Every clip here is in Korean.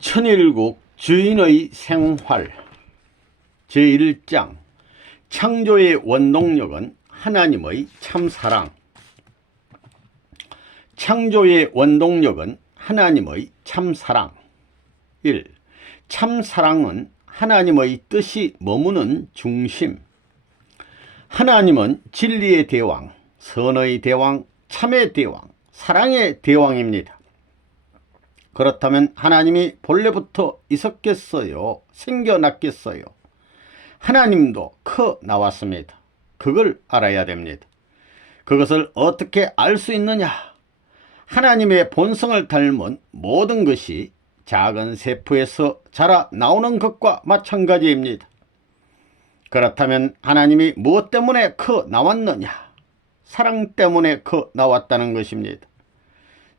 천일국 주인의 생활 제1장 창조의 원동력은 하나님의 참사랑. 창조의 원동력은 하나님의 참사랑. 1. 참사랑은 하나님의 뜻이 머무는 중심. 하나님은 진리의 대왕, 선의 대왕, 참의 대왕, 사랑의 대왕입니다. 그렇다면 하나님이 본래부터 있었겠어요? 생겨났겠어요? 하나님도 커 나왔습니다. 그걸 알아야 됩니다. 그것을 어떻게 알 수 있느냐? 하나님의 본성을 닮은 모든 것이 작은 세포에서 자라 나오는 것과 마찬가지입니다. 그렇다면 하나님이 무엇 때문에 커 나왔느냐? 사랑 때문에 커 나왔다는 것입니다.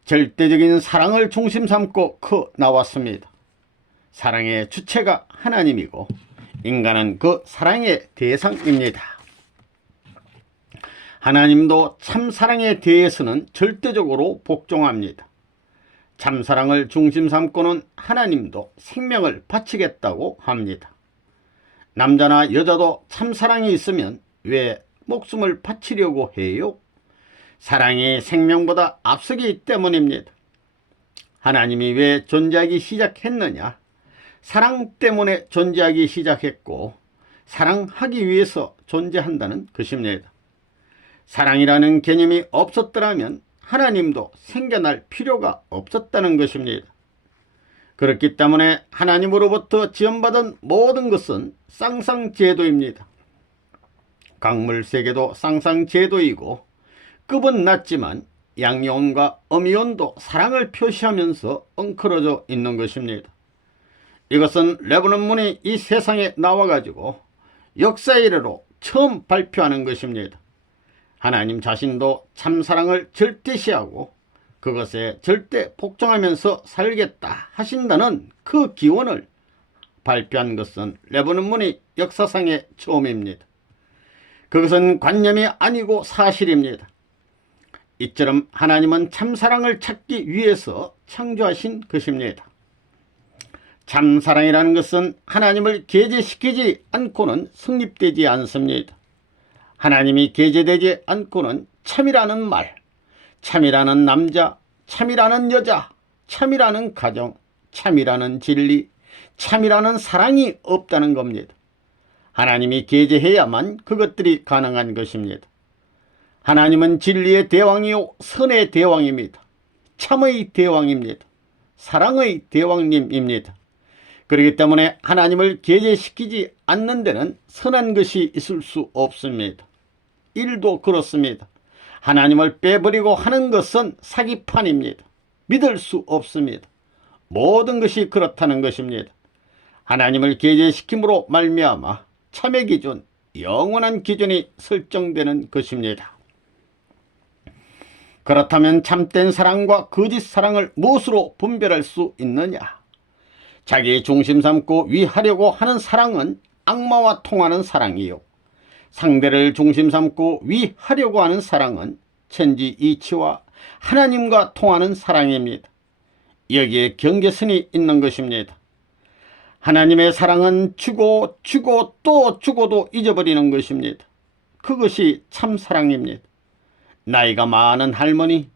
절대적인 사랑을 중심 삼고 커 나왔습니다. 사랑의 주체가 하나님이고 인간은 그 사랑의 대상입니다. 하나님도 참사랑에 대해서는 절대적으로 복종합니다. 참사랑을 중심 삼고는 하나님도 생명을 바치겠다고 합니다. 남자나 여자도 참사랑이 있으면 왜 목숨을 바치려고 해요? 사랑이 생명보다 앞서기 때문입니다. 하나님이 왜 존재하기 시작했느냐? 사랑 때문에 존재하기 시작했고 사랑하기 위해서 존재한다는 것입니다. 사랑이라는 개념이 없었더라면 하나님도 생겨날 필요가 없었다는 것입니다. 그렇기 때문에 하나님으로부터 지원받은 모든 것은 쌍쌍제도입니다. 강물세계도 쌍쌍제도이고 급은 낮지만 양이온과 음이온도 사랑을 표시하면서 엉클어져 있는 것입니다. 이것은 레브논문이 이 세상에 나와가지고 역사 이래로 처음 발표하는 것입니다. 하나님 자신도 참사랑을 절대시하고 그것에 절대 복종하면서 살겠다 하신다는 그 기원을 발표한 것은 레브논문이 역사상의 처음입니다. 그것은 관념이 아니고 사실입니다. 이처럼 하나님은 참사랑을 찾기 위해서 창조하신 것입니다. 참사랑이라는 것은 하나님을 계제시키지 않고는 성립되지 않습니다. 하나님이 계제되지 않고는 참이라는 말, 참이라는 남자, 참이라는 여자, 참이라는 가정, 참이라는 진리, 참이라는 사랑이 없다는 겁니다. 하나님이 계제해야만 그것들이 가능한 것입니다. 하나님은 진리의 대왕이요 선의 대왕입니다. 참의 대왕입니다. 사랑의 대왕님입니다. 그렇기 때문에 하나님을 계제시키지 않는 데는 선한 것이 있을 수 없습니다. 일도 그렇습니다. 하나님을 빼버리고 하는 것은 사기판입니다. 믿을 수 없습니다. 모든 것이 그렇다는 것입니다. 하나님을 계제시킴으로 말미암아 참의 기준, 영원한 기준이 설정되는 것입니다. 그렇다면 참된 사랑과 거짓 사랑을 무엇으로 분별할 수 있느냐? 자기 중심 삼고 위하려고 하는 사랑은 악마와 통하는 사랑이요, 상대를 중심 삼고 위하려고 하는 사랑은 천지 이치와 하나님과 통하는 사랑입니다. 여기에 경계선이 있는 것입니다. 하나님의 사랑은 주고 또 주고도 잊어버리는 것입니다. 그것이 참사랑입니다. 나이가 많은 할머니,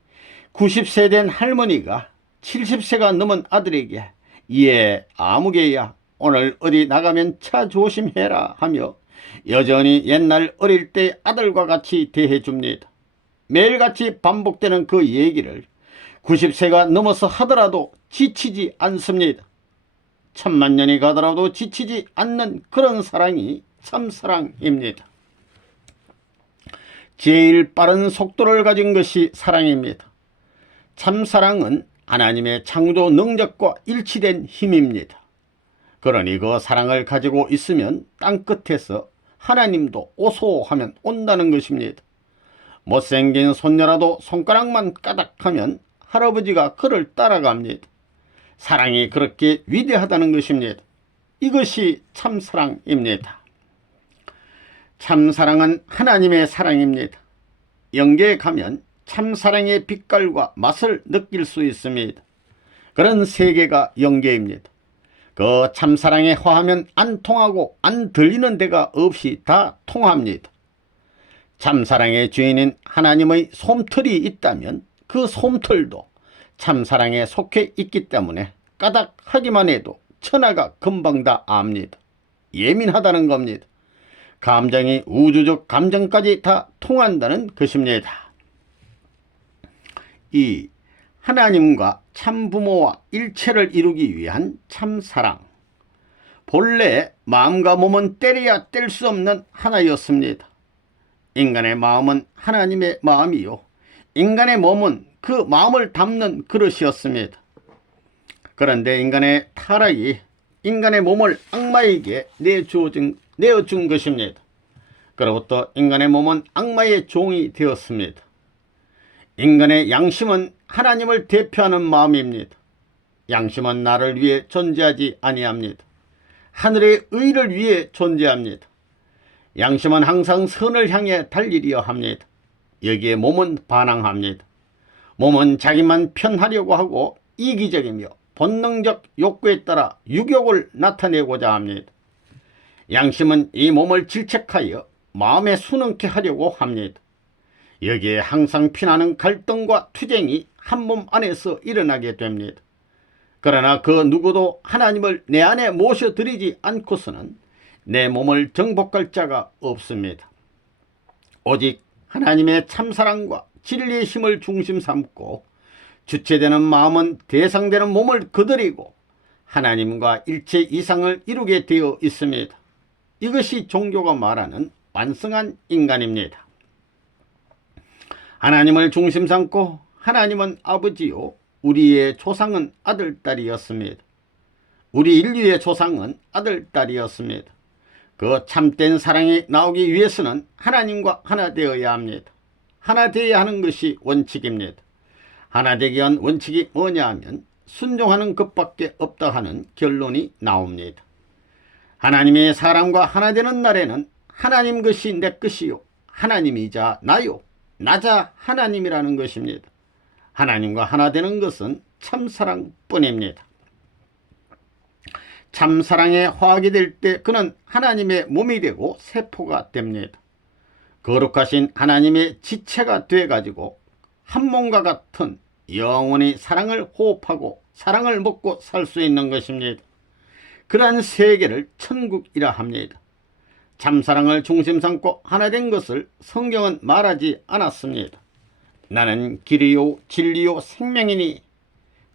90세 된 할머니가 70세가 넘은 아들에게 예 아무개야 오늘 어디 나가면 차 조심해라 하며 여전히 옛날 어릴 때 아들과 같이 대해줍니다. 매일같이 반복되는 그 얘기를 90세가 넘어서 하더라도 지치지 않습니다. 천만년이 가더라도 지치지 않는 그런 사랑이 참사랑입니다. 제일 빠른 속도를 가진 것이 사랑입니다. 참사랑은 하나님의 창조 능력과 일치된 힘입니다. 그러니 그 사랑을 가지고 있으면 땅끝에서 하나님도 오소 하면 온다는 것입니다. 못생긴 손녀라도 손가락만 까닥하면 할아버지가 그를 따라갑니다. 사랑이 그렇게 위대하다는 것입니다. 이것이 참사랑입니다. 참사랑은 하나님의 사랑입니다. 영계에 가면 참사랑의 빛깔과 맛을 느낄 수 있습니다. 그런 세계가 영계입니다. 그 참사랑에 화하면 안 통하고 안 들리는 데가 없이 다 통합니다. 참사랑의 주인인 하나님의 솜털이 있다면 그 솜털도 참사랑에 속해 있기 때문에 까닥하기만 해도 천하가 금방 다 압니다. 예민하다는 겁니다. 감정이 우주적 감정까지 다 통한다는 것입니다. 이 하나님과 참부모와 일체를 이루기 위한 참사랑. 본래 마음과 몸은 떼려야 뗄 수 없는 하나였습니다. 인간의 마음은 하나님의 마음이요, 인간의 몸은 그 마음을 담는 그릇이었습니다. 그런데 인간의 타락이 인간의 몸을 악마에게 내어준 것입니다. 그로부터 인간의 몸은 악마의 종이 되었습니다. 인간의 양심은 하나님을 대표하는 마음입니다. 양심은 나를 위해 존재하지 아니합니다. 하늘의 의를 위해 존재합니다. 양심은 항상 선을 향해 달리려 합니다. 여기에 몸은 반항합니다. 몸은 자기만 편하려고 하고 이기적이며 본능적 욕구에 따라 유욕을 나타내고자 합니다. 양심은 이 몸을 질책하여 마음에 순응케 하려고 합니다. 여기에 항상 피나는 갈등과 투쟁이 한 몸 안에서 일어나게 됩니다. 그러나 그 누구도 하나님을 내 안에 모셔드리지 않고서는 내 몸을 정복할 자가 없습니다. 오직 하나님의 참사랑과 진리의 힘을 중심 삼고 주체되는 마음은 대상되는 몸을 거느리고 하나님과 일체 이상을 이루게 되어 있습니다. 이것이 종교가 말하는 완성한 인간입니다. 하나님을 중심 삼고 하나님은 아버지요, 우리의 조상은 아들, 딸이었습니다. 우리 인류의 조상은 아들, 딸이었습니다. 그 참된 사랑이 나오기 위해서는 하나님과 하나 되어야 합니다. 하나 되어야 하는 것이 원칙입니다. 하나 되기 위한 원칙이 뭐냐 하면 순종하는 것밖에 없다 하는 결론이 나옵니다. 하나님의 사람과 하나 되는 날에는 하나님 것이 내 것이요, 하나님이자 나요, 나자 하나님이라는 것입니다. 하나님과 하나 되는 것은 참사랑뿐입니다. 참사랑에 화하게 될 때 그는 하나님의 몸이 되고 세포가 됩니다. 거룩하신 하나님의 지체가 돼가지고 한 몸과 같은 영원히 사랑을 호흡하고 사랑을 먹고 살 수 있는 것입니다. 그러한 세계를 천국이라 합니다. 참사랑을 중심 삼고 하나 된 것을 성경은 말하지 않았습니다. 나는 길이요 진리요 생명이니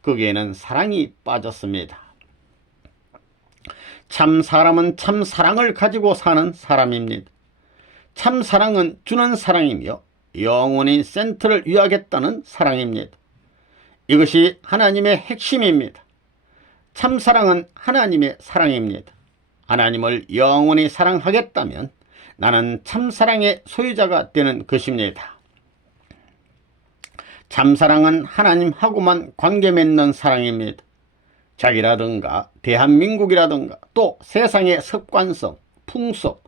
거기에는 사랑이 빠졌습니다. 참 사람은 참 사랑을 가지고 사는 사람입니다. 참 사랑은 주는 사랑이며 영원히 센터를 위하겠다는 사랑입니다. 이것이 하나님의 핵심입니다. 참 사랑은 하나님의 사랑입니다. 하나님을 영원히 사랑하겠다면 나는 참 사랑의 소유자가 되는 것입니다. 참사랑은 하나님하고만 관계 맺는 사랑입니다. 자기라든가 대한민국이라든가 또 세상의 습관성, 풍속,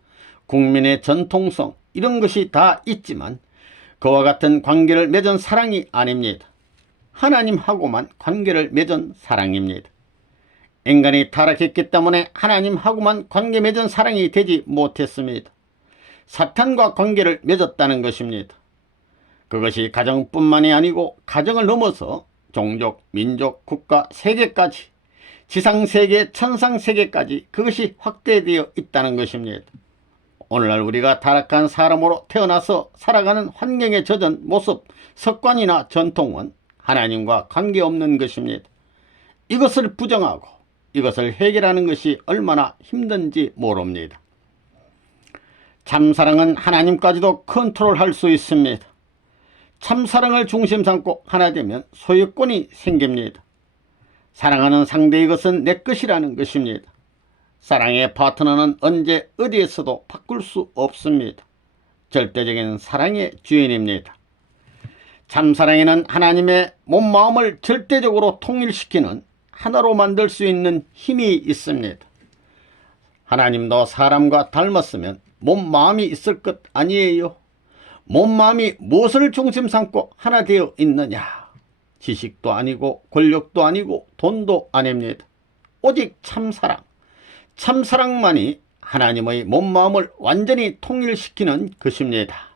국민의 전통성 이런 것이 다 있지만 그와 같은 관계를 맺은 사랑이 아닙니다. 하나님하고만 관계를 맺은 사랑입니다. 인간이 타락했기 때문에 하나님하고만 관계 맺은 사랑이 되지 못했습니다. 사탄과 관계를 맺었다는 것입니다. 그것이 가정뿐만이 아니고 가정을 넘어서 종족, 민족, 국가, 세계까지 지상세계, 천상세계까지 그것이 확대되어 있다는 것입니다. 오늘날 우리가 타락한 사람으로 태어나서 살아가는 환경에 젖은 모습, 습관이나 전통은 하나님과 관계없는 것입니다. 이것을 부정하고 이것을 해결하는 것이 얼마나 힘든지 모릅니다. 참사랑은 하나님까지도 컨트롤할 수 있습니다. 참사랑을 중심 삼고 하나 되면 소유권이 생깁니다. 사랑하는 상대의 것은 내 것이라는 것입니다. 사랑의 파트너는 언제 어디에서도 바꿀 수 없습니다. 절대적인 사랑의 주인입니다. 참사랑에는 하나님의 몸, 마음을 절대적으로 통일시키는 하나로 만들 수 있는 힘이 있습니다. 하나님도 사람과 닮았으면 몸, 마음이 있을 것 아니에요? 몸, 마음이 무엇을 중심 삼고 하나 되어 있느냐? 지식도 아니고 권력도 아니고 돈도 아닙니다. 오직 참사랑, 참사랑만이 하나님의 몸 마음을 완전히 통일시키는 것입니다.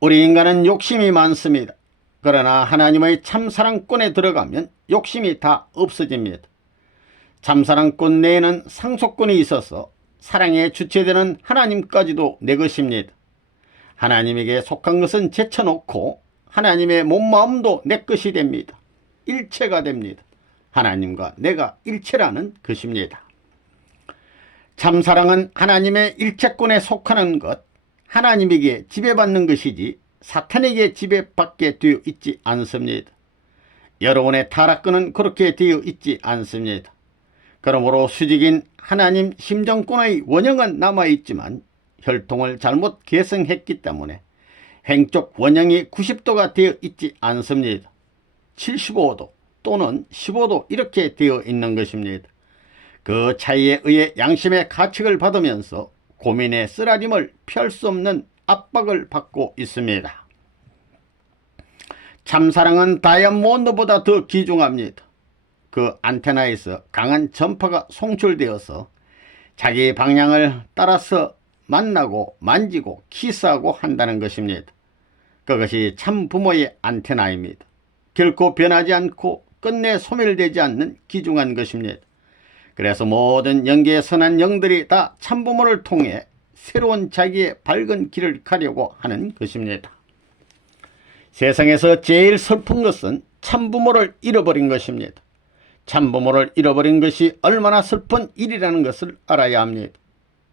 우리 인간은 욕심이 많습니다. 그러나 하나님의 참사랑권에 들어가면 욕심이 다 없어집니다. 참사랑권 내에는 상속권이 있어서 사랑의 주체되는 하나님까지도 내 것입니다. 하나님에게 속한 것은 제쳐놓고 하나님의 몸마음도 내 것이 됩니다. 일체가 됩니다. 하나님과 내가 일체라는 것입니다. 참사랑은 하나님의 일체권에 속하는 것, 하나님에게 지배받는 것이지 사탄에게 지배받게 되어 있지 않습니다. 여러분의 타락권은 그렇게 되어 있지 않습니다. 그러므로 수직인 하나님 심정권의 원형은 남아있지만 혈통을 잘못 계승했기 때문에 횡쪽 원형이 90도가 되어 있지 않습니다. 75도 또는 15도 이렇게 되어 있는 것입니다. 그 차이에 의해 양심의 가책을 받으면서 고민의 쓰라림을 펼 수 없는 압박을 받고 있습니다. 참사랑은 다이아몬드보다 더 귀중합니다. 그 안테나에서 강한 전파가 송출되어서 자기 방향을 따라서 만나고 만지고 키스하고 한다는 것입니다. 그것이 참 부모의 안테나입니다. 결코 변하지 않고 끝내 소멸되지 않는 귀중한 것입니다. 그래서 모든 영계의 선한 영들이 다 참부모를 통해 새로운 자기의 밝은 길을 가려고 하는 것입니다. 세상에서 제일 슬픈 것은 참부모를 잃어버린 것입니다. 참부모를 잃어버린 것이 얼마나 슬픈 일이라는 것을 알아야 합니다.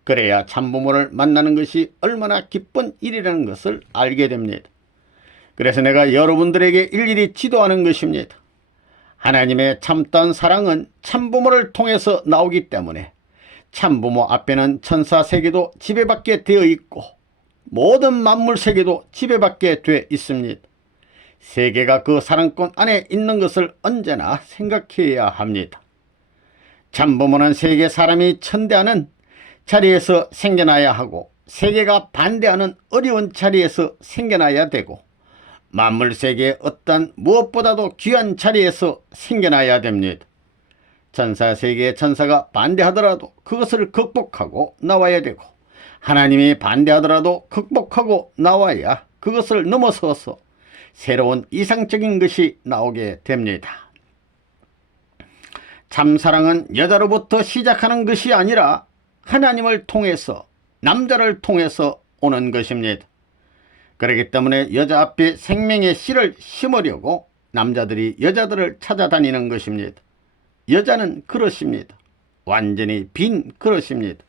그래야 참부모를 만나는 것이 얼마나 기쁜 일이라는 것을 알게 됩니다. 그래서 내가 여러분들에게 일일이 지도하는 것입니다. 하나님의 참다운 사랑은 참부모를 통해서 나오기 때문에 참부모 앞에는 천사 세계도 지배받게 되어 있고 모든 만물 세계도 지배받게 되어 있습니다. 세계가 그 사랑권 안에 있는 것을 언제나 생각해야 합니다. 참부모는 세계 사람이 천대하는 자리에서 생겨나야 하고 세계가 반대하는 어려운 자리에서 생겨나야 되고 만물 세계의 어떤 무엇보다도 귀한 자리에서 생겨나야 됩니다. 천사 세계의 천사가 반대하더라도 그것을 극복하고 나와야 되고 하나님이 반대하더라도 극복하고 나와야 그것을 넘어서서 새로운 이상적인 것이 나오게 됩니다. 참사랑은 여자로부터 시작하는 것이 아니라 하나님을 통해서 남자를 통해서 오는 것입니다. 그렇기 때문에 여자 앞에 생명의 씨를 심으려고 남자들이 여자들을 찾아다니는 것입니다. 여자는 그릇입니다. 완전히 빈 그릇입니다.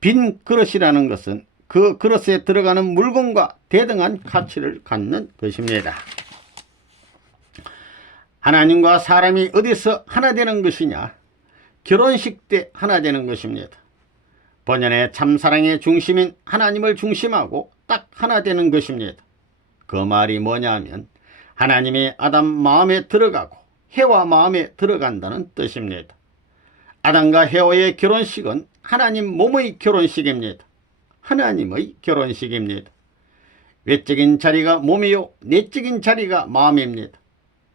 빈 그릇이라는 것은 그 그릇에 들어가는 물건과 대등한 가치를 갖는 것입니다. 하나님과 사람이 어디서 하나 되는 것이냐? 결혼식 때 하나 되는 것입니다. 본연의 참사랑의 중심인 하나님을 중심하고 딱 하나 되는 것입니다. 그 말이 뭐냐 하면 하나님이 아담 마음에 들어가고 해와 마음에 들어간다는 뜻입니다. 아담과 해와의 결혼식은 하나님 몸의 결혼식입니다. 하나님의 결혼식입니다. 외적인 자리가 몸이요 내적인 자리가 마음입니다.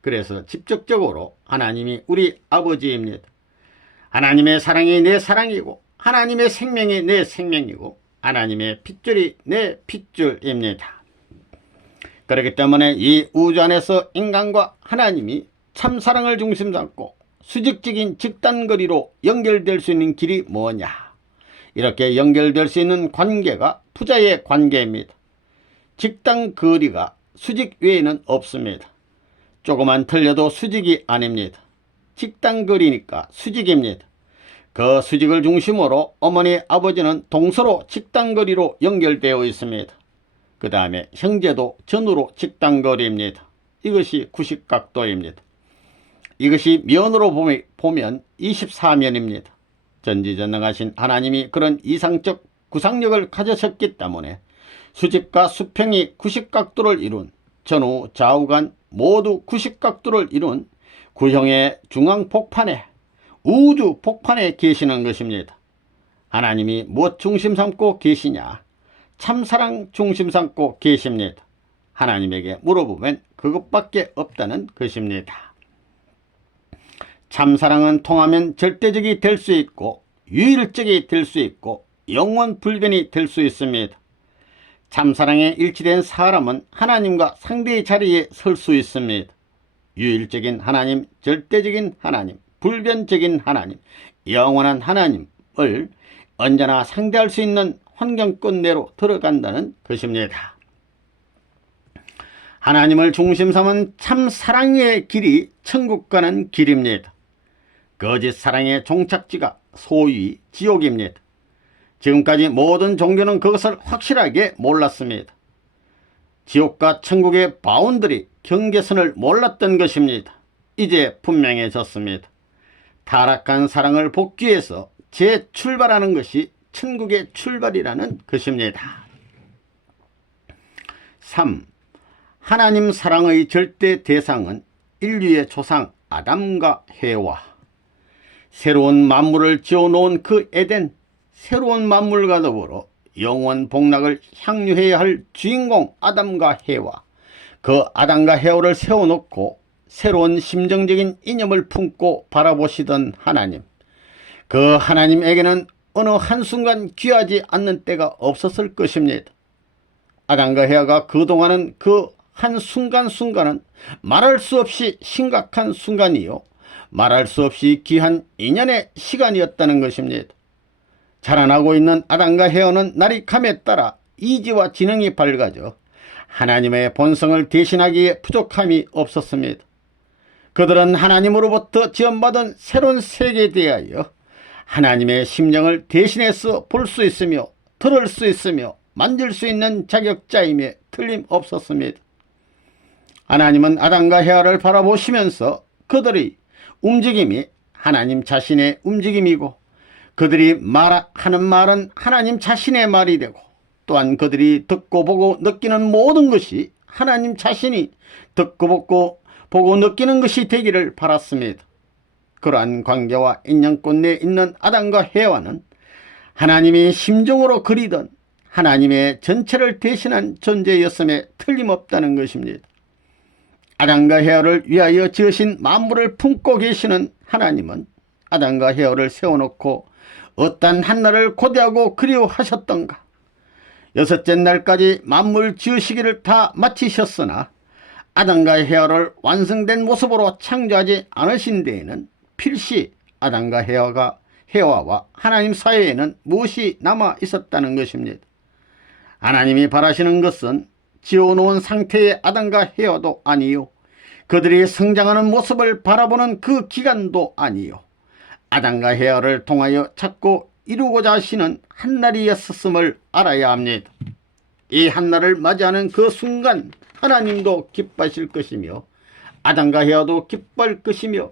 그래서 직접적으로 하나님이 우리 아버지입니다. 하나님의 사랑이 내 사랑이고 하나님의 생명이 내 생명이고 하나님의 핏줄이 내 핏줄입니다. 그렇기 때문에 이 우주 안에서 인간과 하나님이 참사랑을 중심 삼고 수직적인 직단거리로 연결될 수 있는 길이 뭐냐? 이렇게 연결될 수 있는 관계가 부자의 관계입니다. 직단거리가 수직 외에는 없습니다. 조금만 틀려도 수직이 아닙니다. 직단거리니까 수직입니다. 그 수직을 중심으로 어머니 아버지는 동서로 직단거리로 연결되어 있습니다. 그 다음에 형제도 전으로 직단거리입니다. 이것이 90각도입니다. 이것이 면으로 보면 24면입니다. 전지전능하신 하나님이 그런 이상적 구상력을 가지셨기 때문에 수직과 수평이 90각도를 이룬 전후 좌우간 모두 90각도를 이룬 구형의 중앙폭판에 우주 폭판에 계시는 것입니다. 하나님이 무엇 중심 삼고 계시냐? 참사랑 중심 삼고 계십니다. 하나님에게 물어보면 그것밖에 없다는 것입니다. 참사랑은 통하면 절대적이 될 수 있고 유일적이 될 수 있고 영원 불변이 될 수 있습니다. 참사랑에 일치된 사람은 하나님과 상대의 자리에 설 수 있습니다. 유일적인 하나님, 절대적인 하나님, 불변적인 하나님, 영원한 하나님을 언제나 상대할 수 있는 환경권 내로 들어간다는 것입니다. 하나님을 중심 삼은 참 사랑의 길이 천국 가는 길입니다. 거짓 사랑의 종착지가 소위 지옥입니다. 지금까지 모든 종교는 그것을 확실하게 몰랐습니다. 지옥과 천국의 바운더리, 경계선을 몰랐던 것입니다. 이제 분명해졌습니다. 타락한 사랑을 복귀해서 재출발하는 것이 천국의 출발이라는 것입니다. 3. 하나님 사랑의 절대 대상은 인류의 조상 아담과 해와. 새로운 만물을 지어놓은 그 에덴, 새로운 만물과 더불어 영원 복락을 향유해야 할 주인공 아담과 해와, 그 아담과 해와를 세워놓고 새로운 심정적인 이념을 품고 바라보시던 하나님, 그 하나님에게는 어느 한순간 귀하지 않는 때가 없었을 것입니다. 아담과 해와가 그동안은 그 한순간순간은 말할 수 없이 심각한 순간이요, 말할 수 없이 귀한 인연의 시간이었다는 것입니다. 자라나고 있는 아담과 해와는 날이 감에 따라 이지와 지능이 밝아져 하나님의 본성을 대신하기에 부족함이 없었습니다. 그들은 하나님으로부터 지원받은 새로운 세계에 대하여 하나님의 심정을 대신해서 볼 수 있으며 들을 수 있으며 만질 수 있는 자격자임에 틀림없었습니다. 하나님은 아담과 해와를 바라보시면서 그들의 움직임이 하나님 자신의 움직임이고 그들이 하는 말은 하나님 자신의 말이 되고 또한 그들이 듣고 보고 느끼는 모든 것이 하나님 자신이 듣고 보고 느끼는 것이 되기를 바랐습니다. 그러한 관계와 인연권 내에 있는 아담과 해와는 하나님이 심정으로 그리던 하나님의 전체를 대신한 존재였음에 틀림없다는 것입니다. 아담과 해와를 위하여 지으신 만물을 품고 계시는 하나님은 아담과 해와를 세워놓고 어떤 한날을 고대하고 그리워하셨던가. 여섯째 날까지 만물 지으시기를 다 마치셨으나 아담과 해와를 완성된 모습으로 창조하지 않으신 데에는 필시 아담과 해와와 하나님 사이에는 무엇이 남아 있었다는 것입니다. 하나님이 바라시는 것은 지어놓은 상태의 아담과 해와도 아니요, 그들이 성장하는 모습을 바라보는 그 기간도 아니요, 아담과 해와를 통하여 찾고 이루고자 하시는 한날이었음을 알아야 합니다. 이 한날을 맞이하는 그 순간 하나님도 기뻐하실 것이며 아담과 해와도 기뻐할 것이며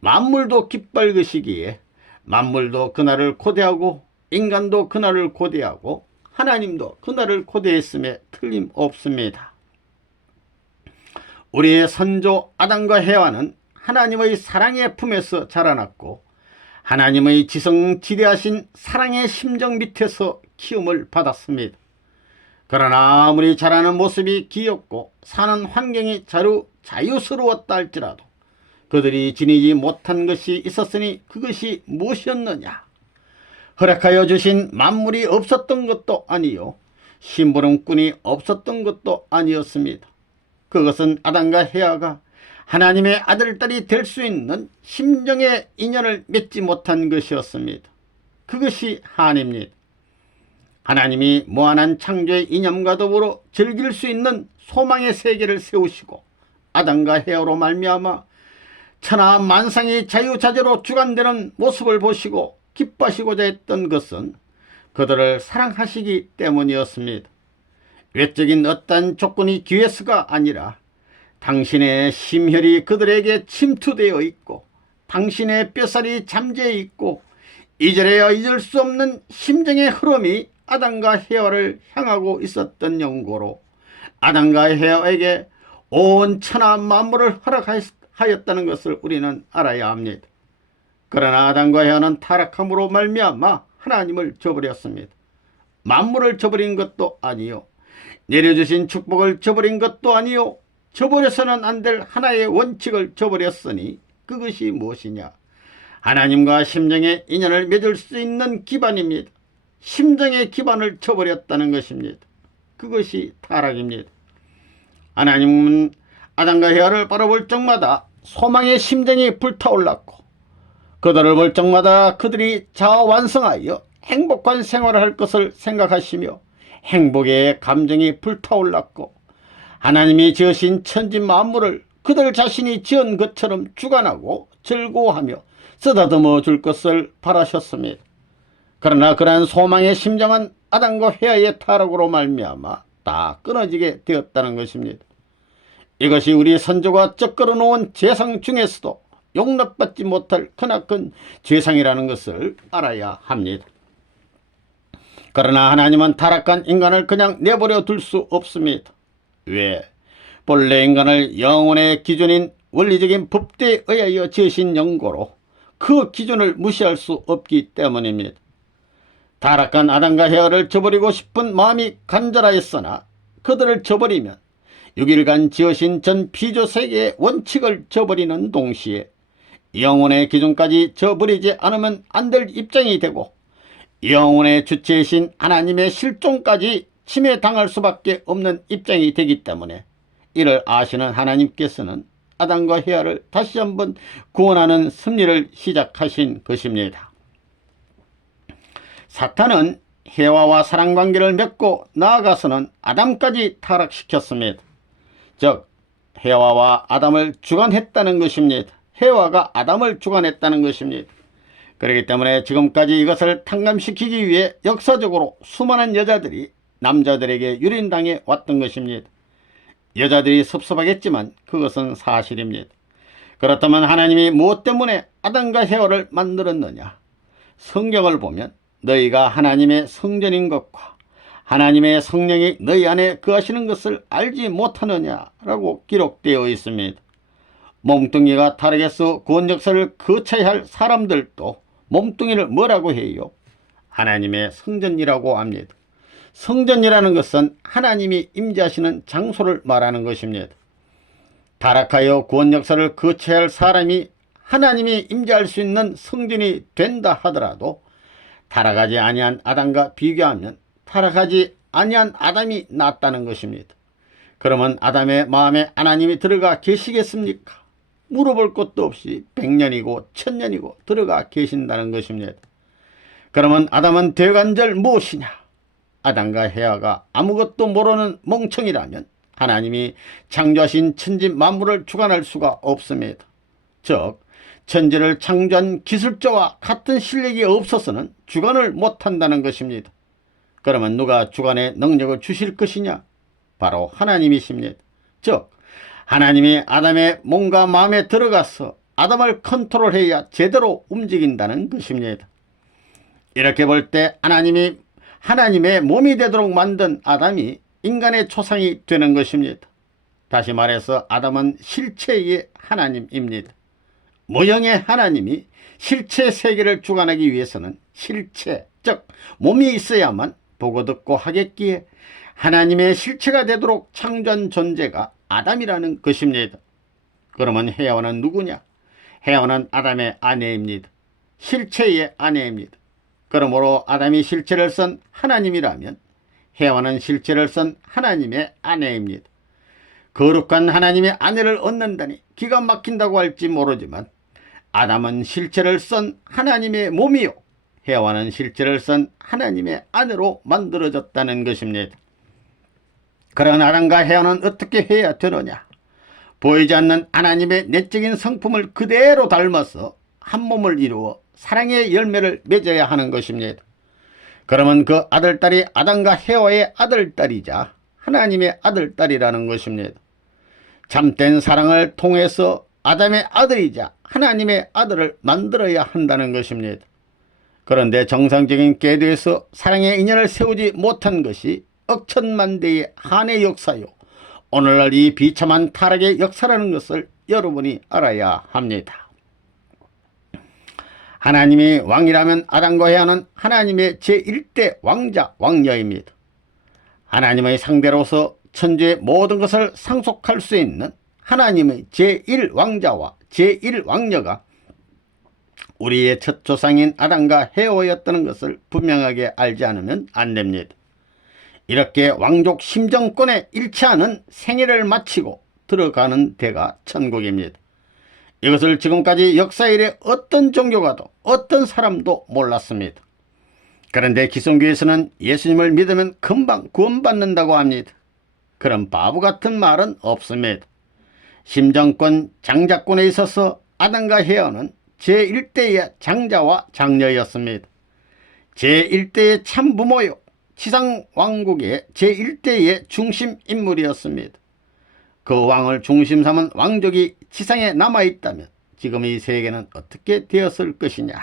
만물도 기뻐할 것이기에 만물도 그날을 고대하고 인간도 그날을 고대하고 하나님도 그날을 고대했음에 틀림없습니다. 우리의 선조 아담과 해와는 하나님의 사랑의 품에서 자라났고 하나님의 지성지대하신 사랑의 심정 밑에서 키움을 받았습니다. 그러나 아무리 자라는 모습이 귀엽고 사는 환경이 자유스러웠다 할지라도 그들이 지니지 못한 것이 있었으니 그것이 무엇이었느냐? 허락하여 주신 만물이 없었던 것도 아니요, 심부름꾼이 없었던 것도 아니었습니다. 그것은 아담과 해와가 하나님의 아들딸이 될 수 있는 심정의 인연을 맺지 못한 것이었습니다. 그것이 한입니다. 하나님이 무한한 창조의 이념과 더불어 즐길 수 있는 소망의 세계를 세우시고 아담과 해와로 말미암아 천하 만상이 자유자재로 주관되는 모습을 보시고 기뻐하시고자 했던 것은 그들을 사랑하시기 때문이었습니다. 외적인 어떤 조건이 기회수가 아니라 당신의 심혈이 그들에게 침투되어 있고 당신의 뼈살이 잠재해 있고 잊으려야 잊을 수 없는 심정의 흐름이 아담과 해와를 향하고 있었던 연고로 아담과 해와에게 온 천하 만물을 허락하였다는 것을 우리는 알아야 합니다. 그러나 아담과 해와는 타락함으로 말미암아 하나님을 저버렸습니다. 만물을 저버린 것도 아니요, 내려주신 축복을 저버린 것도 아니요, 저버려서는 안 될 하나의 원칙을 저버렸으니 그것이 무엇이냐? 하나님과 심정의 인연을 맺을 수 있는 기반입니다. 심정의 기반을 쳐버렸다는 것입니다. 그것이 타락입니다. 하나님은 아담과 헤아를 바라볼 적마다 소망의 심정이 불타올랐고 그들을 볼 적마다 그들이 자아완성하여 행복한 생활을 할 것을 생각하시며 행복의 감정이 불타올랐고 하나님이 지으신 천지 만물을 그들 자신이 지은 것처럼 주관하고 즐거워하며 쓰다듬어 줄 것을 바라셨습니다. 그러나 그러한 소망의 심정은 아담과 헤아의 타락으로 말미암아 다 끊어지게 되었다는 것입니다. 이것이 우리 선조가 쩍걸어 놓은 죄상 중에서도 용납받지 못할 크나큰 죄상이라는 것을 알아야 합니다. 그러나 하나님은 타락한 인간을 그냥 내버려 둘 수 없습니다. 왜? 본래 인간을 영혼의 기준인 원리적인 법대에 의하여 지으신 연고로 그 기준을 무시할 수 없기 때문입니다. 타락한 아담과 헤아를 저버리고 싶은 마음이 간절하였으나 그들을 저버리면 6일간 지으신 전 피조세계의 원칙을 저버리는 동시에 영혼의 기준까지 저버리지 않으면 안 될 입장이 되고 영혼의 주체이신 하나님의 실존까지 침해당할 수밖에 없는 입장이 되기 때문에 이를 아시는 하나님께서는 아담과 헤아를 다시 한번 구원하는 섭리를 시작하신 것입니다. 사탄은 헤아와 사랑관계를 맺고 나아가서는 아담까지 타락시켰습니다. 즉 헤아와 아담을 주관했다는 것입니다. 헤아가 아담을 주관했다는 것입니다. 그렇기 때문에 지금까지 이것을 탕감시키기 위해 역사적으로 수많은 여자들이 남자들에게 유린당해 왔던 것입니다. 여자들이 섭섭하겠지만 그것은 사실입니다. 그렇다면 하나님이 무엇 때문에 아담과 헤아를 만들었느냐? 성경을 보면 너희가 하나님의 성전인 것과 하나님의 성령이 너희 안에 거하시는 것을 알지 못하느냐라고 기록되어 있습니다. 몸뚱이가 타락해서 구원 역사를 거쳐야 할 사람들도 몸뚱이를 뭐라고 해요? 하나님의 성전이라고 합니다. 성전이라는 것은 하나님이 임재하시는 장소를 말하는 것입니다. 타락하여 구원 역사를 거쳐야 할 사람이 하나님이 임재할 수 있는 성전이 된다 하더라도 타락하지 아니한 아담과 비교하면 타락하지 아니한 아담이 낫다는 것입니다. 그러면 아담의 마음에 하나님이 들어가 계시겠습니까? 물어볼 것도 없이 100년이고 1000년이고 들어가 계신다는 것입니다. 그러면 아담은 되간절 무엇이냐? 아담과 헤아가 아무것도 모르는 멍청이라면 하나님이 창조하신 천지 만물을 주관할 수가 없습니다. 즉 천지를 창조한 기술자와 같은 실력이 없어서는 주관을 못한다는 것입니다. 그러면 누가 주관의 능력을 주실 것이냐? 바로 하나님이십니다. 즉 하나님이 아담의 몸과 마음에 들어가서 아담을 컨트롤해야 제대로 움직인다는 것입니다. 이렇게 볼 때 하나님이 하나님의 몸이 되도록 만든 아담이 인간의 초상이 되는 것입니다. 다시 말해서 아담은 실체의 하나님입니다. 모형의 하나님이 실체 세계를 주관하기 위해서는 실체, 즉 몸이 있어야만 보고 듣고 하겠기에 하나님의 실체가 되도록 창조한 존재가 아담이라는 것입니다. 그러면 헤아는 누구냐? 헤아는 아담의 아내입니다. 실체의 아내입니다. 그러므로 아담이 실체를 쓴 하나님이라면 헤아는 실체를 쓴 하나님의 아내입니다. 거룩한 하나님의 아내를 얻는다니 기가 막힌다고 할지 모르지만 아담은 실체를 쓴 하나님의 몸이요 헤아는 실체를 쓴 하나님의 아내로 만들어졌다는 것입니다. 그런 아담과 헤아는 어떻게 해야 되느냐? 보이지 않는 하나님의 내적인 성품을 그대로 닮아서 한 몸을 이루어 사랑의 열매를 맺어야 하는 것입니다. 그러면 그 아들딸이 아담과 헤아의 아들딸이자 하나님의 아들딸이라는 것입니다. 참된 사랑을 통해서 아담의 아들이자 하나님의 아들을 만들어야 한다는 것입니다. 그런데 정상적인 궤도에서 사랑의 인연을 세우지 못한 것이 억천만대의 한의 역사요 오늘날 이 비참한 타락의 역사라는 것을 여러분이 알아야 합니다. 하나님이 왕이라면 아담과 헤아는 하나님의 제1대 왕자 왕녀입니다. 하나님의 상대로서 천지의 모든 것을 상속할 수 있는 하나님의 제1왕자와 제1왕녀가 우리의 첫 조상인 아담과 해와였다는 것을 분명하게 알지 않으면 안 됩니다. 이렇게 왕족 심정권에 일치하는 생애를 마치고 들어가는 데가 천국입니다. 이것을 지금까지 역사 이래 어떤 종교가도 어떤 사람도 몰랐습니다. 그런데 기성교에서는 예수님을 믿으면 금방 구원받는다고 합니다. 그런 바보 같은 말은 없습니다. 심정권 장자권에 있어서 아담과 해와는 제1대의 장자와 장녀였습니다. 제1대의 참부모요, 지상왕국의 제1대의 중심인물이었습니다. 그 왕을 중심 삼은 왕족이 지상에 남아있다면 지금 이 세계는 어떻게 되었을 것이냐.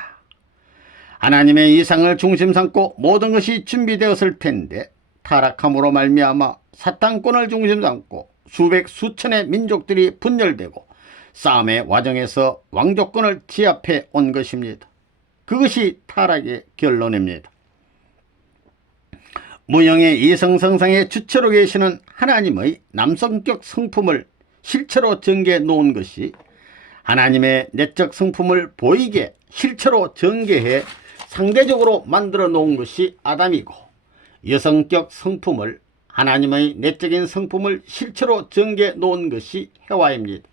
하나님의 이상을 중심 삼고 모든 것이 준비되었을 텐데 타락함으로 말미암아 사탄권을 중심 삼고 수백 수천의 민족들이 분열되고 싸움의 와정에서 왕족권을 제압해 온 것입니다. 그것이 타락의 결론입니다. 무형의 이성성상의 주체로 계시는 하나님의 남성적 성품을 실체로 전개해 놓은 것이 하나님의 내적 성품을 보이게 실체로 전개해 상대적으로 만들어 놓은 것이 아담이고, 여성적 성품을 하나님의 내적인 성품을 실체로 전개해 놓은 것이 해와입니다.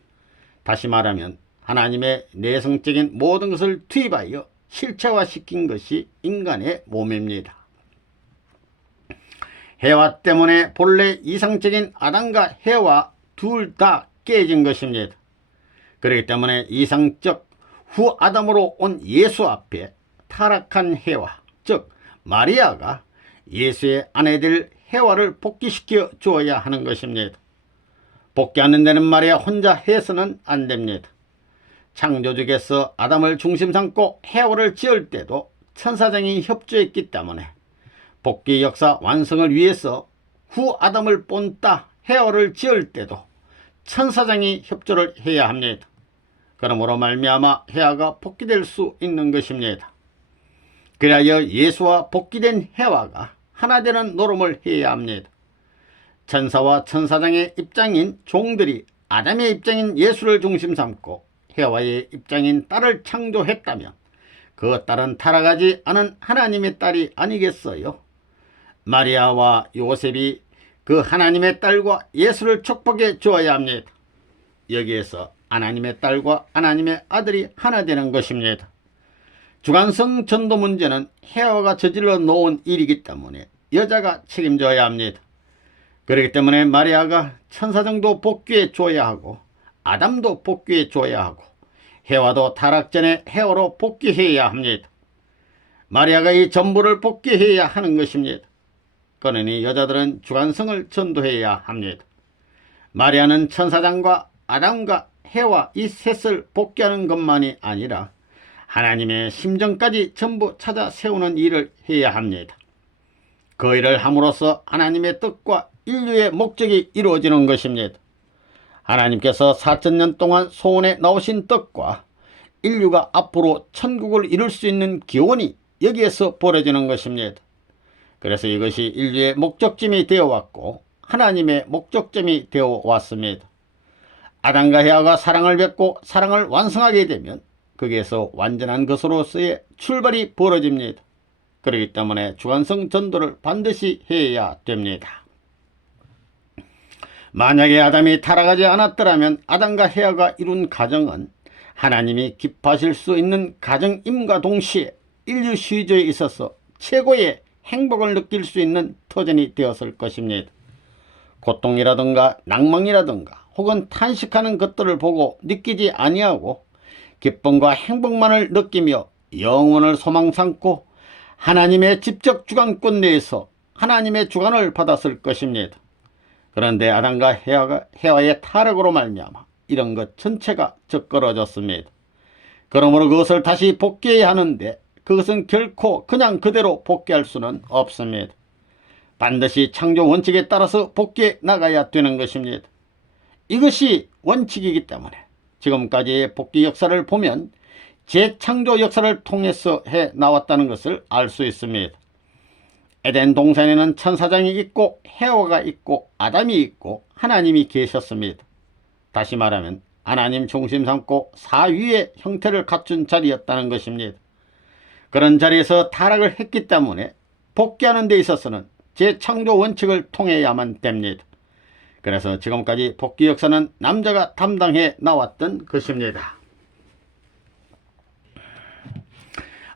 다시 말하면 하나님의 내성적인 모든 것을 투입하여 실체화시킨 것이 인간의 몸입니다. 해와 때문에 본래 이상적인 아담과 해와 둘 다 깨진 것입니다. 그렇기 때문에 이상적 후 아담으로 온 예수 앞에 타락한 해와, 즉 마리아가 예수의 아내들 해와를 복귀시켜 주어야 하는 것입니다. 복귀하는 데는 마리아 혼자 해서는 안 됩니다. 창조주께서 아담을 중심 삼고 해와를 지을 때도 천사장이 협조했기 때문에 복귀 역사 완성을 위해서 후 아담을 본따 해와를 지을 때도 천사장이 협조를 해야 합니다. 그러므로 말미암아 해와가 복귀될 수 있는 것입니다. 그리하여 예수와 복귀된 해와가 하나 되는 노름을 해야 합니다. 천사와 천사장의 입장인 종들이 아담의 입장인 예수를 중심 삼고 해와의 입장인 딸을 창조했다면 그 딸은 타락하지 않은 하나님의 딸이 아니겠어요? 마리아와 요셉이 그 하나님의 딸과 예수를 축복해 주어야 합니다. 여기에서 하나님의 딸과 하나님의 아들이 하나 되는 것입니다. 주관성 전도 문제는 해와가 저질러 놓은 일이기 때문에 여자가 책임져야 합니다. 그렇기 때문에 마리아가 천사정도 복귀해 줘야 하고 아담도 복귀해 줘야 하고 해와도 타락 전에 해와로 복귀해야 합니다. 마리아가 이 전부를 복귀해야 하는 것입니다. 그러니 여자들은 주관성을 전도해야 합니다. 마리아는 천사장과 아담과 해와 이 셋을 복귀하는 것만이 아니라 하나님의 심정까지 전부 찾아 세우는 일을 해야 합니다. 그 일을 함으로써 하나님의 뜻과 인류의 목적이 이루어지는 것입니다. 하나님께서 4000년 동안 소원에 넣으신 뜻과 인류가 앞으로 천국을 이룰 수 있는 기원이 여기에서 벌어지는 것입니다. 그래서 이것이 인류의 목적점이 되어 왔고 하나님의 목적점이 되어 왔습니다. 아담과 해와가 사랑을 맺고 사랑을 완성하게 되면 거기에서 완전한 것으로서의 출발이 벌어집니다. 그렇기 때문에 주관성 전도를 반드시 해야 됩니다. 만약에 아담이 타락하지 않았더라면 아담과 해와가 이룬 가정은 하나님이 기뻐하실 수 있는 가정임과 동시에 인류 시조에 있어서 최고의 행복을 느낄 수 있는 터전이 되었을 것입니다. 고통이라든가 낭망이라든가 혹은 탄식하는 것들을 보고 느끼지 아니하고 기쁨과 행복만을 느끼며 영원을 소망 삼고 하나님의 직접 주관권 내에서 하나님의 주관을 받았을 것입니다. 그런데 아담과 해와의 타락으로 말미암아 이런 것 전체가 젓걸어졌습니다. 그러므로 그것을 다시 복귀해야 하는데 그것은 결코 그냥 그대로 복귀할 수는 없습니다. 반드시 창조 원칙에 따라서 복귀해 나가야 되는 것입니다. 이것이 원칙이기 때문에 지금까지의 복귀 역사를 보면 재창조 역사를 통해서 해 나왔다는 것을 알 수 있습니다. 에덴 동산에는 천사장이 있고 해와가 있고 아담이 있고 하나님이 계셨습니다. 다시 말하면 하나님 중심 삼고 사위의 형태를 갖춘 자리였다는 것입니다. 그런 자리에서 타락을 했기 때문에 복귀하는 데 있어서는 재창조 원칙을 통해야만 됩니다. 그래서 지금까지 복귀 역사는 남자가 담당해 나왔던 것입니다.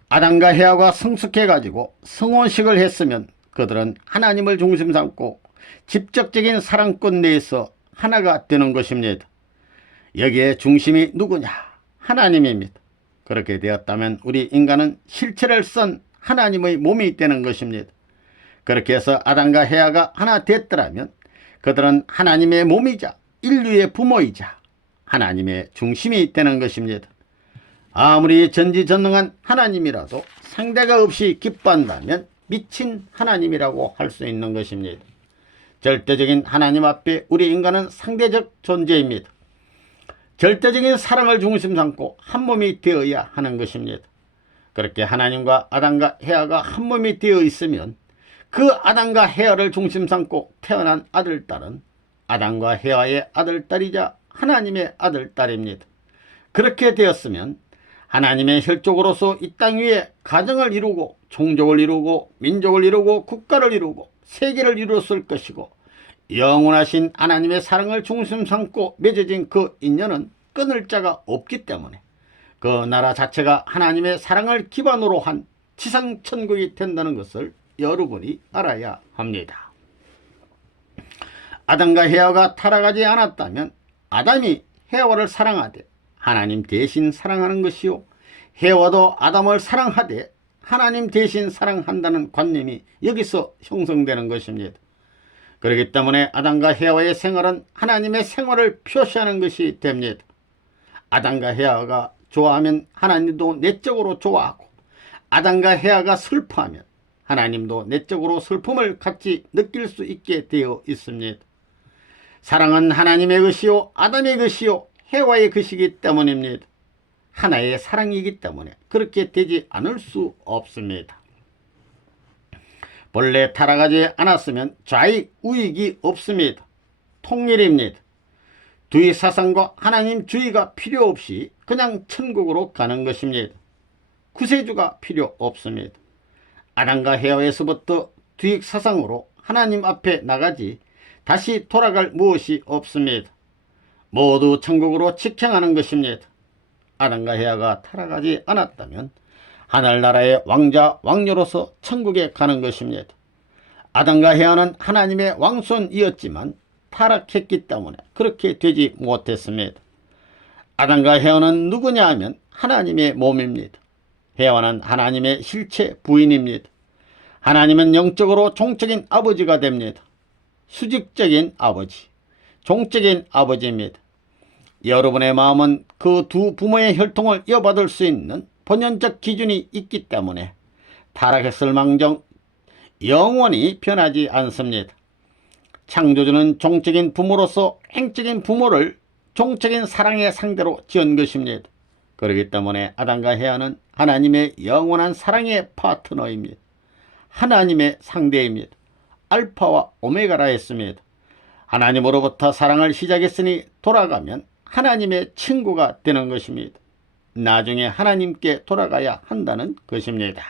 아담과 해와가 성숙해가지고 성혼식을 했으면 그들은 하나님을 중심 삼고 직접적인 사랑권 내에서 하나가 되는 것입니다. 여기에 중심이 누구냐? 하나님입니다. 그렇게 되었다면 우리 인간은 실체를 쓴 하나님의 몸이 되는 것입니다. 그렇게 해서 아담과 해와가 하나 됐더라면 그들은 하나님의 몸이자 인류의 부모이자 하나님의 중심이 되는 것입니다. 아무리 전지전능한 하나님이라도 상대가 없이 기뻐한다면 미친 하나님이라고 할 수 있는 것입니다. 절대적인 하나님 앞에 우리 인간은 상대적 존재입니다. 절대적인 사랑을 중심 삼고 한 몸이 되어야 하는 것입니다. 그렇게 하나님과 아담과 해와가 한 몸이 되어 있으면 그 아담과 해와를 중심 삼고 태어난 아들, 딸은 아담과 해와의 아들, 딸이자 하나님의 아들, 딸입니다. 그렇게 되었으면 하나님의 혈족으로서 이 땅 위에 가정을 이루고 종족을 이루고 민족을 이루고 국가를 이루고 세계를 이루었을 것이고 영원하신 하나님의 사랑을 중심 삼고 맺어진 그 인연은 끊을 자가 없기 때문에 그 나라 자체가 하나님의 사랑을 기반으로 한 지상천국이 된다는 것을 여러분이 알아야 합니다. 아담과 해와가 타락하지 않았다면 아담이 해와를 사랑하되 하나님 대신 사랑하는 것이요 해와도 아담을 사랑하되 하나님 대신 사랑한다는 관념이 여기서 형성되는 것입니다. 그렇기 때문에 아담과 해와의 생활은 하나님의 생활을 표시하는 것이 됩니다. 아담과 해와가 좋아하면 하나님도 내적으로 좋아하고 아담과 해와가 슬퍼하면 하나님도 내적으로 슬픔을 같이 느낄 수 있게 되어 있습니다. 사랑은 하나님의 것이요 아담의 것이요 해와의 것이기 때문입니다. 하나의 사랑이기 때문에 그렇게 되지 않을 수 없습니다. 본래 타락하지 않았으면 좌익 우익이 없습니다. 통일입니다. 두의 사상과 하나님 주의가 필요 없이 그냥 천국으로 가는 것입니다. 구세주가 필요 없습니다. 아담과 해와에서부터 두익 사상으로 하나님 앞에 나가지 다시 돌아갈 무엇이 없습니다. 모두 천국으로 직행하는 것입니다. 아담과 해와가 타락하지 않았다면 하늘나라의 왕자 왕녀로서 천국에 가는 것입니다. 아담과 해와는 하나님의 왕손이었지만 타락했기 때문에 그렇게 되지 못했습니다. 아담과 해와는 누구냐 하면 하나님의 몸입니다. 해와는 하나님의 실체 부인입니다. 하나님은 영적으로 종적인 아버지가 됩니다. 수직적인 아버지, 종적인 아버지입니다. 여러분의 마음은 그 두 부모의 혈통을 이어받을 수 있는 본연적 기준이 있기 때문에 타락했을 망정 영원히 변하지 않습니다. 창조주는 종적인 부모로서 행적인 부모를 종적인 사랑의 상대로 지은 것입니다. 그렇기 때문에 아담과 해와는 하나님의 영원한 사랑의 파트너입니다. 하나님의 상대입니다. 알파와 오메가라 했습니다. 하나님으로부터 사랑을 시작했으니 돌아가면 하나님의 친구가 되는 것입니다. 나중에 하나님께 돌아가야 한다는 것입니다.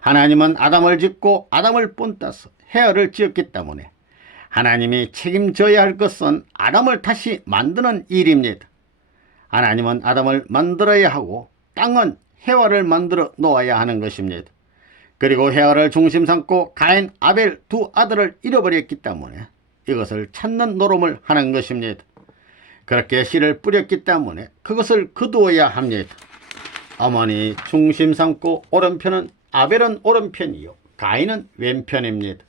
하나님은 아담을 짓고 아담을 본따서 해와를 지었기 때문에 하나님이 책임져야 할 것은 아담을 다시 만드는 일입니다. 하나님은 아담을 만들어야 하고 땅은 해와를 만들어 놓아야 하는 것입니다. 그리고 해와를 중심 삼고 가인, 아벨 두 아들을 잃어버렸기 때문에 이것을 찾는 노름을 하는 것입니다. 그렇게 씨를 뿌렸기 때문에 그것을 거두어야 합니다. 어머니 중심 삼고 오른편은 아벨은 오른편이요 가인은 왼편입니다.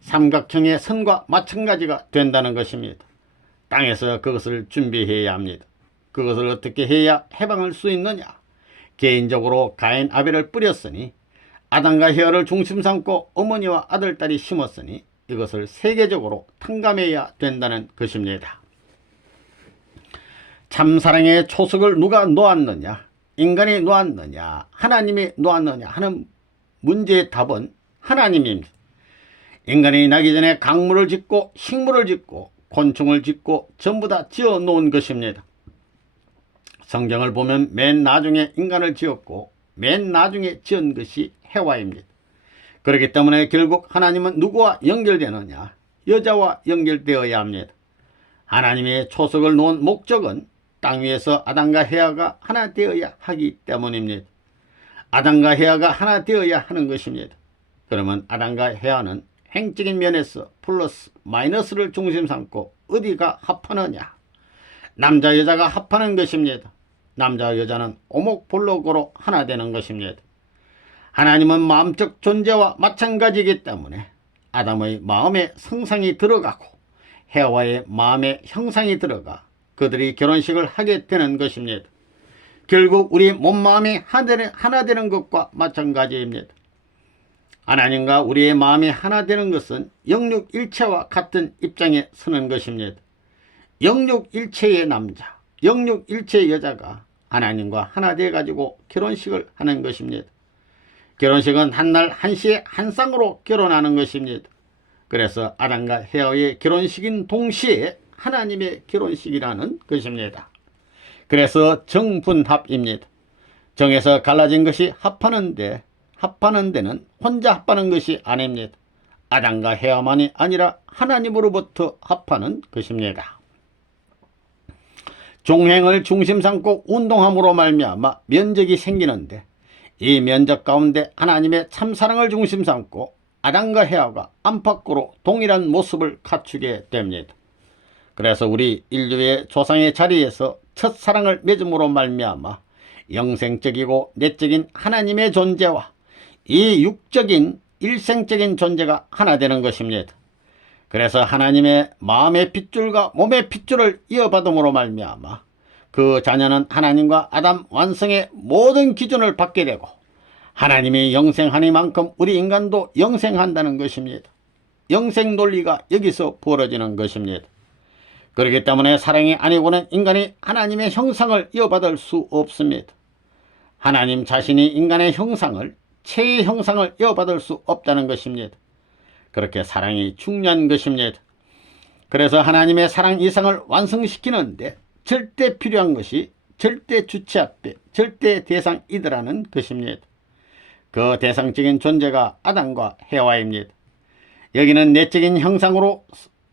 삼각형의 선과 마찬가지가 된다는 것입니다. 땅에서 그것을 준비해야 합니다. 그것을 어떻게 해야 해방할 수 있느냐? 개인적으로 가인, 아벨을 뿌렸으니 아담과 해와를 중심 삼고 어머니와 아들, 딸이 심었으니 이것을 세계적으로 탕감해야 된다는 것입니다. 참사랑의 초석을 누가 놓았느냐? 인간이 놓았느냐? 하나님이 놓았느냐? 하는 문제의 답은 하나님입니다. 인간이 나기 전에 강물을 짓고 식물을 짓고 곤충을 짓고 전부 다 지어 놓은 것입니다. 성경을 보면 맨 나중에 인간을 지었고 맨 나중에 지은 것이 해와입니다. 그렇기 때문에 결국 하나님은 누구와 연결되느냐? 여자와 연결되어야 합니다. 하나님의 초석을 놓은 목적은 땅 위에서 아담과 헤아가 하나 되어야 하기 때문입니다. 아담과 헤아가 하나 되어야 하는 것입니다. 그러면 아담과 헤아는 행적인 면에서 플러스 마이너스를 중심 삼고 어디가 합하느냐? 남자 여자가 합하는 것입니다. 남자 여자는 오목볼록으로 하나 되는 것입니다. 하나님은 마음적 존재와 마찬가지이기 때문에 아담의 마음에 성상이 들어가고 헤아와의 마음에 형상이 들어가 그들이 결혼식을 하게 되는 것입니다. 결국 우리 몸마음이 하나 되는 것과 마찬가지입니다. 하나님과 우리의 마음이 하나 되는 것은 영육일체와 같은 입장에 서는 것입니다. 영육일체의 남자, 영육일체의 여자가 하나님과 하나 되어가지고 결혼식을 하는 것입니다. 결혼식은 한날 한시에 한 쌍으로 결혼하는 것입니다. 그래서 아담과 헤아의 결혼식인 동시에 하나님의 결혼식이라는 것입니다. 그래서 정분합입니다. 정에서 갈라진 것이 합하는 데는 혼자 합하는 것이 아닙니다. 아담과 헤아만이 아니라 하나님으로부터 합하는 것입니다. 종행을 중심 삼고 운동함으로 말미암아 면적이 생기는데 이 면적 가운데 하나님의 참사랑을 중심 삼고 아담과 헤아가 안팎으로 동일한 모습을 갖추게 됩니다. 그래서 우리 인류의 조상의 자리에서 첫사랑을 맺음으로 말미암아 영생적이고 내적인 하나님의 존재와 이 육적인 일생적인 존재가 하나 되는 것입니다. 그래서 하나님의 마음의 핏줄과 몸의 핏줄을 이어받음으로 말미암아 그 자녀는 하나님과 아담 완성의 모든 기준을 받게 되고 하나님이 영생하니만큼 우리 인간도 영생한다는 것입니다. 영생 논리가 여기서 벌어지는 것입니다. 그렇기 때문에 사랑이 아니고는 인간이 하나님의 형상을 이어받을 수 없습니다. 하나님 자신이 인간의 형상을, 체의 형상을 이어받을 수 없다는 것입니다. 그렇게 사랑이 중요한 것입니다. 그래서 하나님의 사랑 이상을 완성시키는데 절대 필요한 것이 절대 주체 앞에 절대 대상이더라는 것입니다. 그 대상적인 존재가 아담과 헤와입니다. 여기는 내적인 형상으로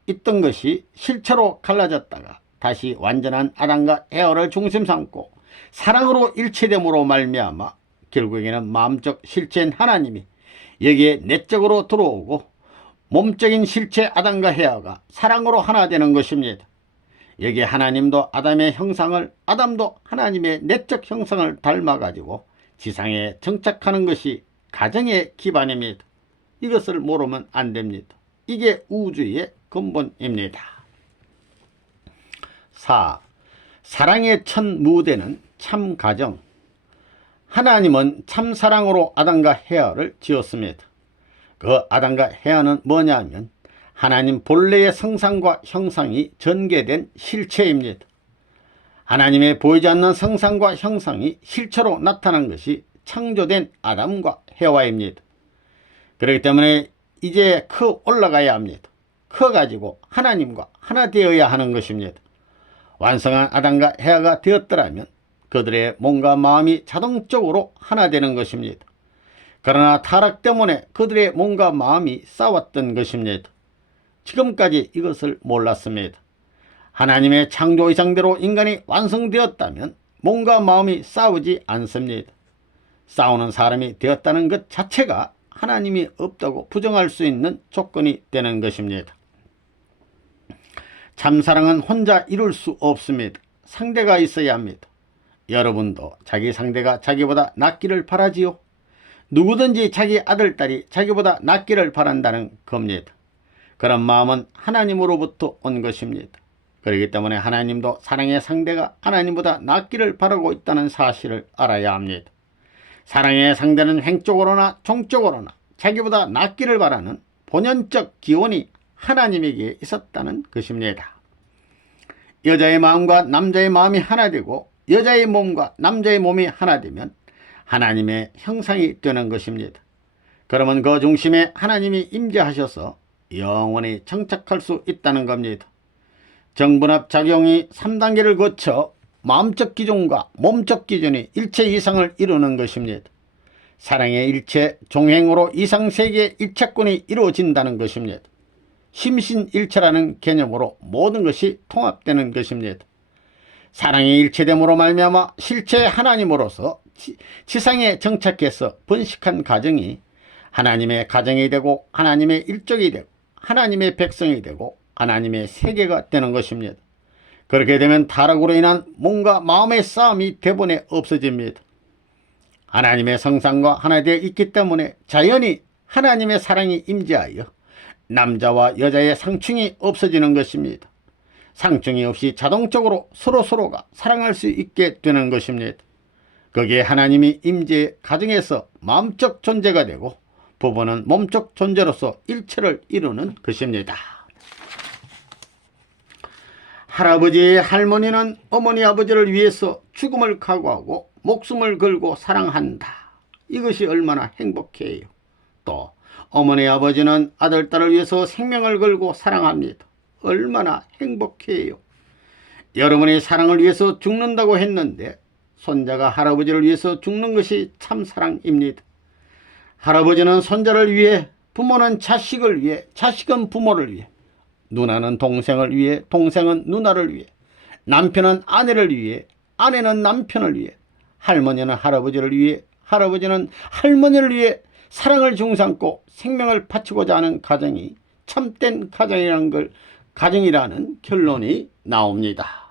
있던 것이 실체로 갈라졌다가 다시 완전한 아담과 헤와를 중심 삼고 사랑으로 일체됨으로 말미암아 결국에는 마음적 실체인 하나님이 여기에 내적으로 들어오고 몸적인 실체 아담과 헤와가 사랑으로 하나 되는 것입니다. 여기에 하나님도 아담의 형상을, 아담도 하나님의 내적 형상을 닮아가지고 지상에 정착하는 것이 가정의 기반입니다. 이것을 모르면 안 됩니다. 이게 우주의 근본입니다. 4. 사랑의 첫 무대는 참 가정. 하나님은 참 사랑으로 아담과 헤아를 지었습니다. 그 아담과 헤아는 뭐냐 하면 하나님 본래의 성상과 형상이 전개된 실체입니다. 하나님의 보이지 않는 성상과 형상이 실체로 나타난 것이 창조된 아담과 헤와입니다. 그렇기 때문에 이제 올라가야 합니다. 커가지고 하나님과 하나 되어야 하는 것입니다. 완성한 아담과 헤와가 되었더라면 그들의 몸과 마음이 자동적으로 하나 되는 것입니다. 그러나 타락 때문에 그들의 몸과 마음이 싸웠던 것입니다. 지금까지 이것을 몰랐습니다. 하나님의 창조 이상대로 인간이 완성되었다면 몸과 마음이 싸우지 않습니다. 싸우는 사람이 되었다는 것 자체가 하나님이 없다고 부정할 수 있는 조건이 되는 것입니다. 참사랑은 혼자 이룰 수 없습니다. 상대가 있어야 합니다. 여러분도 자기 상대가 자기보다 낫기를 바라지요? 누구든지 자기 아들, 딸이 자기보다 낫기를 바란다는 겁니다. 그런 마음은 하나님으로부터 온 것입니다. 그렇기 때문에 하나님도 사랑의 상대가 하나님보다 낫기를 바라고 있다는 사실을 알아야 합니다. 사랑의 상대는 행적으로나 종적으로나 자기보다 낫기를 바라는 본연적 기원이 하나님에게 있었다는 것입니다. 여자의 마음과 남자의 마음이 하나 되고 여자의 몸과 남자의 몸이 하나 되면 하나님의 형상이 되는 것입니다. 그러면 그 중심에 하나님이 임재하셔서 영원히 정착할 수 있다는 겁니다. 정분합 작용이 3단계를 거쳐 마음적 기준과 몸적 기준이 일체 이상을 이루는 것입니다. 사랑의 일체 종행으로 이상세계의 일체권이 이루어진다는 것입니다. 심신일체라는 개념으로 모든 것이 통합되는 것입니다. 사랑의 일체됨으로 말미암아 실체 하나님으로서 지상에 정착해서 번식한 가정이 하나님의 가정이 되고 하나님의 일족이 되고 하나님의 백성이 되고 하나님의 세계가 되는 것입니다. 그렇게 되면 타락으로 인한 몸과 마음의 싸움이 대본에 없어집니다. 하나님의 성상과 하나 되어 있기 때문에 자연히 하나님의 사랑이 임재하여 남자와 여자의 상충이 없어지는 것입니다. 상충이 없이 자동적으로 서로가 사랑할 수 있게 되는 것입니다. 거기에 하나님이 임재의 가정에서 마음적 존재가 되고 부부는 몸적 존재로서 일체를 이루는 것입니다. 할아버지, 할머니는 어머니, 아버지를 위해서 죽음을 각오하고 목숨을 걸고 사랑한다. 이것이 얼마나 행복해요. 또 어머니, 아버지는 아들, 딸을 위해서 생명을 걸고 사랑합니다. 얼마나 행복해요. 여러분이 사랑을 위해서 죽는다고 했는데 손자가 할아버지를 위해서 죽는 것이 참 사랑입니다. 할아버지는 손자를 위해, 부모는 자식을 위해, 자식은 부모를 위해, 누나는 동생을 위해, 동생은 누나를 위해, 남편은 아내를 위해, 아내는 남편을 위해, 할머니는 할아버지를 위해, 할아버지는 할머니를 위해 사랑을 중삼고 생명을 바치고자 하는 가정이 참된 가정이라는 결론이 나옵니다.